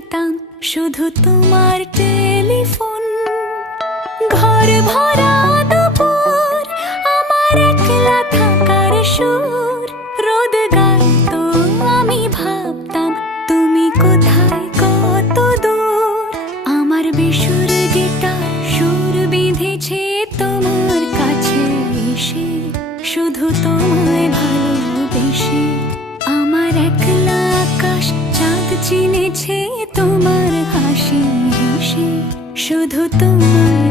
নিতাম শুধু তোমার টেলিফোন। ঘর ভরা দুপুর, আমার একলা থাকার সুর, রোদ গাইতো আমি ভাবতাম তুমি কোথায় কত দূর। আমার বেসুর গিটার সুর বিঁধেছে তোমার কাছে এসে, শুধু তোমায় ভালোবেসে। আমার একলা আকাশ চাঁদ চিনেছে তোমার হাসি হেসে, শুধু তোমায়